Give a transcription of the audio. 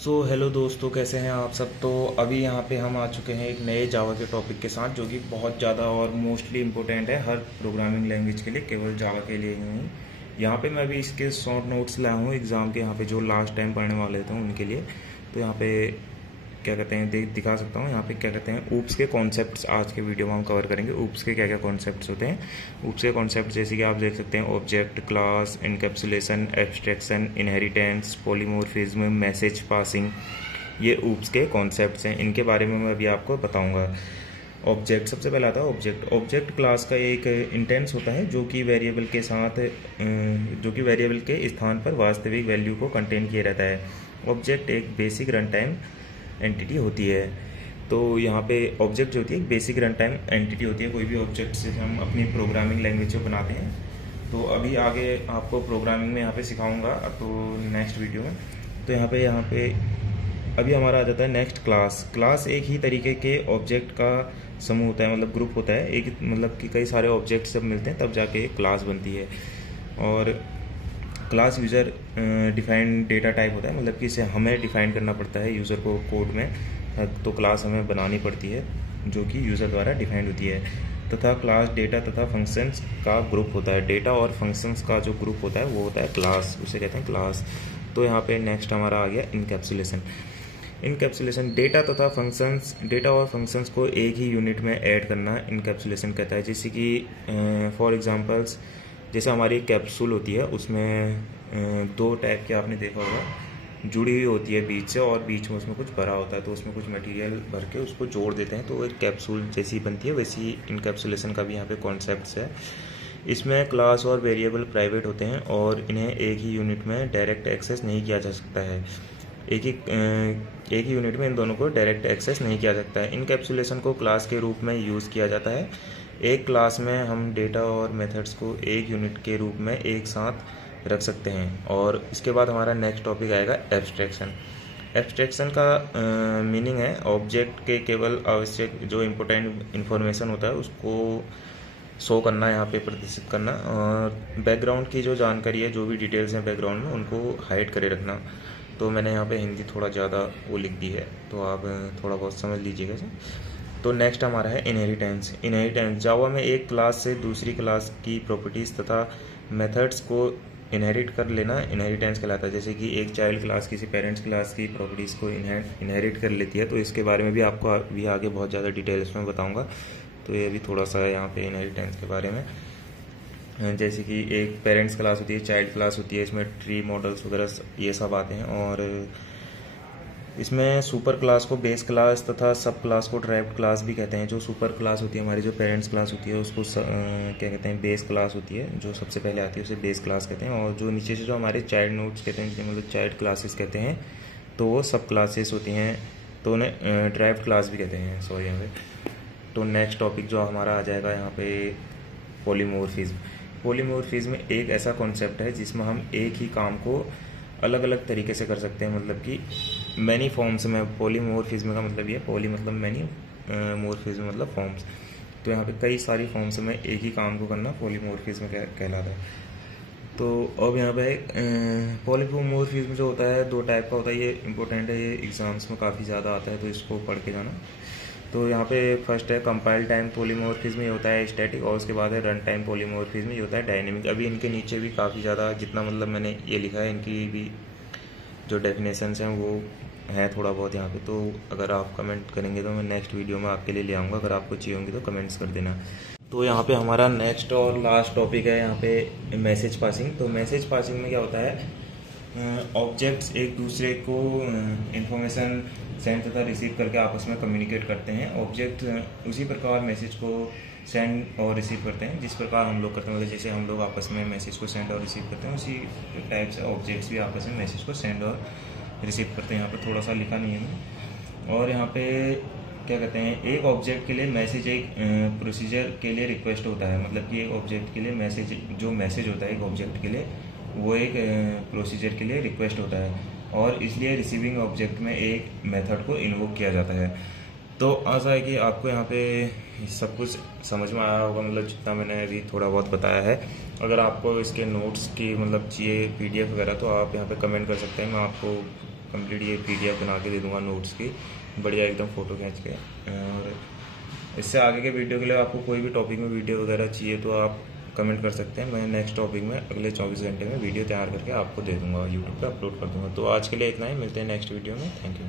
Hello दोस्तों, कैसे हैं आप सब। तो अभी यहाँ पे हम आ चुके हैं एक नए जावा के टॉपिक के साथ, जो कि बहुत ज़्यादा और मोस्टली इम्पोर्टेंट है हर प्रोग्रामिंग लैंग्वेज के लिए, केवल जावा के लिए ही नहीं। यहाँ पे मैं अभी इसके शॉर्ट नोट्स लाया हूँ एग्ज़ाम के, यहाँ पे जो लास्ट टाइम पढ़ने वाले थे उनके लिए। तो यहाँ पे क्या कहते हैं दिखा सकता हूँ। यहाँ पे क्या कहते हैं ऊप्स के कॉन्सेप्ट्स आज के वीडियो में हम कवर करेंगे। ऊप्स के क्या क्या कॉन्सेप्ट्स होते हैं। ऊप्स के कॉन्सेप्ट जैसे कि आप देख सकते हैं: object, class, encapsulation, abstraction, inheritance, polymorphism, message passing. ये ऊप्स के कॉन्सेप्ट्स हैं, इनके बारे में मैं अभी आपको बताऊंगा। ऑब्जेक्ट सबसे पहला आता है ऑब्जेक्ट। ऑब्जेक्ट क्लास का एक इंटेंस होता है जो कि वेरिएबल के साथ जो कि वेरिएबल के स्थान पर वास्तविक वैल्यू को कंटेन किए रहता है। ऑब्जेक्ट एक बेसिक रन टाइम एंटिटी होती है। तो यहाँ पे ऑब्जेक्ट जो होती है एक बेसिक रन टाइम एंटिटी होती है। कोई भी ऑब्जेक्ट से हम अपनी प्रोग्रामिंग लैंग्वेज को बनाते हैं। तो अभी आगे आपको प्रोग्रामिंग में यहाँ पे सिखाऊंगा तो नेक्स्ट वीडियो में। तो यहाँ पे अभी हमारा आ जाता है नेक्स्ट क्लास। क्लास एक ही तरीके के ऑब्जेक्ट का समूह होता है, मतलब ग्रुप होता है। एक मतलब कि कई सारे ऑब्जेक्ट जब मिलते हैं तब जाके एक क्लास बनती है। और class user defined data type होता है, मतलब कि इसे हमें डिफाइन करना पड़ता है यूज़र को कोड में। तो क्लास हमें बनानी पड़ती है जो कि यूज़र द्वारा डिफाइंड होती है। तथा क्लास डेटा तथा फंक्शंस का ग्रुप होता है। डेटा और फंक्शंस का जो ग्रुप होता है वो होता है क्लास, उसे कहते हैं क्लास। तो यहाँ पे नेक्स्ट हमारा आ गया इनकैप्सुलेशन। इनकैप्सुलेशन डेटा तथा फंक्शंस, डेटा और फंक्शंस को एक ही यूनिट में ऐड करना इनकैप्सुलेशन कहता है। जैसे कि फॉर एग्जांपल्स, जैसे हमारी कैप्सूल होती है उसमें दो टाइप के आपने देखा होगा, जुड़ी हुई होती है बीच से, और बीच में उसमें कुछ भरा होता है। तो उसमें कुछ मटेरियल भर के उसको जोड़ देते हैं, तो एक कैप्सूल जैसी बनती है। वैसी इनकैप्सुलेशन का भी यहाँ पे कॉन्सेप्ट है। इसमें क्लास और वेरिएबल प्राइवेट होते हैं और इन्हें एक ही यूनिट में डायरेक्ट एक्सेस नहीं किया जा सकता है। एक ही यूनिट में इन दोनों को डायरेक्ट एक्सेस नहीं किया जाता है। इनकैप्सुलेशन को क्लास के रूप में यूज़ किया जाता है। एक क्लास में हम डेटा और मेथड्स को एक यूनिट के रूप में एक साथ रख सकते हैं। और इसके बाद हमारा नेक्स्ट टॉपिक आएगा एब्स्ट्रैक्शन। एब्स्ट्रैक्शन का मीनिंग है ऑब्जेक्ट के केवल आवश्यक जो इम्पोर्टेंट इन्फॉर्मेशन होता है उसको शो करना, यहाँ पे प्रदर्शित करना, और बैकग्राउंड की जो जानकारी है, जो भी डिटेल्स हैं बैकग्राउंड में, उनको हाइड करे रखना। तो मैंने यहाँ पे हिंदी थोड़ा ज़्यादा वो लिख दी है, तो आप थोड़ा बहुत समझ लीजिएगा इसे। तो नेक्स्ट हमारा है इनहेरिटेंस। इनहेरिटेंस जावा में एक क्लास से दूसरी क्लास की प्रॉपर्टीज़ तथा मेथड्स को इनहेरिट कर लेना इनहेरिटेंस कहलाता है। जैसे कि एक चाइल्ड क्लास किसी पेरेंट्स क्लास की प्रॉपर्टीज़ को इनहेरिट कर लेती है। तो इसके बारे में भी आपको अभी आगे बहुत ज़्यादा डिटेल्स में बताऊँगा। तो ये भी थोड़ा सा यहाँ पे इनहेरिटेंस के बारे में, जैसे कि एक पेरेंट्स क्लास होती है, चाइल्ड क्लास होती है, इसमें ट्री मॉडल्स वगैरह ये सब आते हैं। और इसमें सुपर क्लास को बेस क्लास तथा सब क्लास को ड्राइव्ड क्लास भी कहते हैं। जो सुपर क्लास होती है हमारी, जो पेरेंट्स क्लास होती है, उसको क्या कहते हैं बेस क्लास होती है। जो सबसे पहले आती है उसे बेस क्लास कहते हैं। और जो नीचे से जो हमारे चाइल्ड नोड्स कहते हैं, मतलब चाइल्ड क्लासेस कहते हैं, तो वो सब क्लासेस होती हैं, तो उन्हें ड्राइव्ड क्लास भी कहते हैं। सॉरी यहाँ पे। तो नेक्स्ट टॉपिक जो हमारा आ जाएगा यहाँ पे पॉलीमॉर्फिज्म। पॉलीमॉर्फिज्म एक ऐसा कॉन्सेप्ट है जिसमें हम एक ही काम को अलग अलग तरीके से कर सकते हैं, मतलब कि मैनी फॉर्म्स में। पॉलीमॉर्फिज्म का मतलब ये, पॉली मतलब मैनी, मॉर्फिज्म मतलब फॉर्म्स। तो यहाँ पे कई सारी फॉर्म्स में एक ही काम को करना पॉलीमॉर्फिज्म कहलाता है। तो अब यहाँ पे पॉलीमॉर्फिज्म जो होता है दो टाइप का होता है। ये इंपॉर्टेंट है, ये एग्जाम्स में काफ़ी ज़्यादा आता है, तो इसको पढ़ के जाना। तो यहाँ पे फर्स्ट है कंपाइल टाइम पॉलीमॉर्फिज्म, ये होता है स्टैटिक। और उसके बाद है रन टाइम पॉलीमॉर्फिज्म, ये होता है डायनेमिक। अभी इनके नीचे भी काफ़ी ज़्यादा, जितना मतलब मैंने ये लिखा है, इनकी भी जो डेफिनेशंस हैं वो हैं थोड़ा बहुत यहाँ पे। तो अगर आप कमेंट करेंगे तो मैं नेक्स्ट वीडियो में आपके लिए ले आऊँगा। अगर आपको चाहिए होंगी तो कमेंट्स कर देना। तो यहाँ पे हमारा नेक्स्ट और लास्ट टॉपिक है यहाँ पे मैसेज पासिंग। तो मैसेज पासिंग में क्या होता है, ऑब्जेक्ट्स एक दूसरे को इंफॉर्मेशन सेंड तथा रिसीव करके आपस में कम्युनिकेट करते हैं। ऑब्जेक्ट उसी प्रकार मैसेज को सेंड और रिसीव करते हैं जिस प्रकार हम लोग करते हैं। मतलब जैसे हम लोग आपस में मैसेज को सेंड और रिसीव करते हैं, उसी टाइप से ऑब्जेक्ट्स भी आपस में मैसेज को सेंड और रिसीव करते हैं। यहाँ पे थोड़ा सा लिखा नहीं है मैं। और यहाँ पे क्या कहते हैं, एक ऑब्जेक्ट के लिए मैसेज एक प्रोसीजर के लिए रिक्वेस्ट होता है। मतलब कि एक ऑब्जेक्ट के लिए मैसेज, जो मैसेज होता है एक ऑब्जेक्ट के लिए, वो एक प्रोसीजर के लिए रिक्वेस्ट होता है। और इसलिए रिसीविंग ऑब्जेक्ट में एक मेथड को इन्वोक किया जाता है। तो आशा है कि आपको यहाँ पे सब कुछ समझ में आया होगा, मतलब जितना मैंने अभी थोड़ा बहुत बताया है। अगर आपको इसके नोट्स की मतलब चाहिए PDF वगैरह, तो आप यहाँ पे कमेंट कर सकते हैं, मैं आपको कंप्लीट ये PDF बना के दे दूँगा नोट्स की, बढ़िया एकदम फ़ोटो खींच के। और इससे आगे के वीडियो के लिए आपको कोई भी टॉपिक में वीडियो वगैरह चाहिए तो आप कमेंट कर सकते हैं। मैं नेक्स्ट टॉपिक में अगले 24 घंटे में वीडियो तैयार करके आपको दे दूँगा, यूट्यूब पे अपलोड कर दूँगा। तो आज के लिए इतना ही, मिलते हैं नेक्स्ट वीडियो में। Thank you.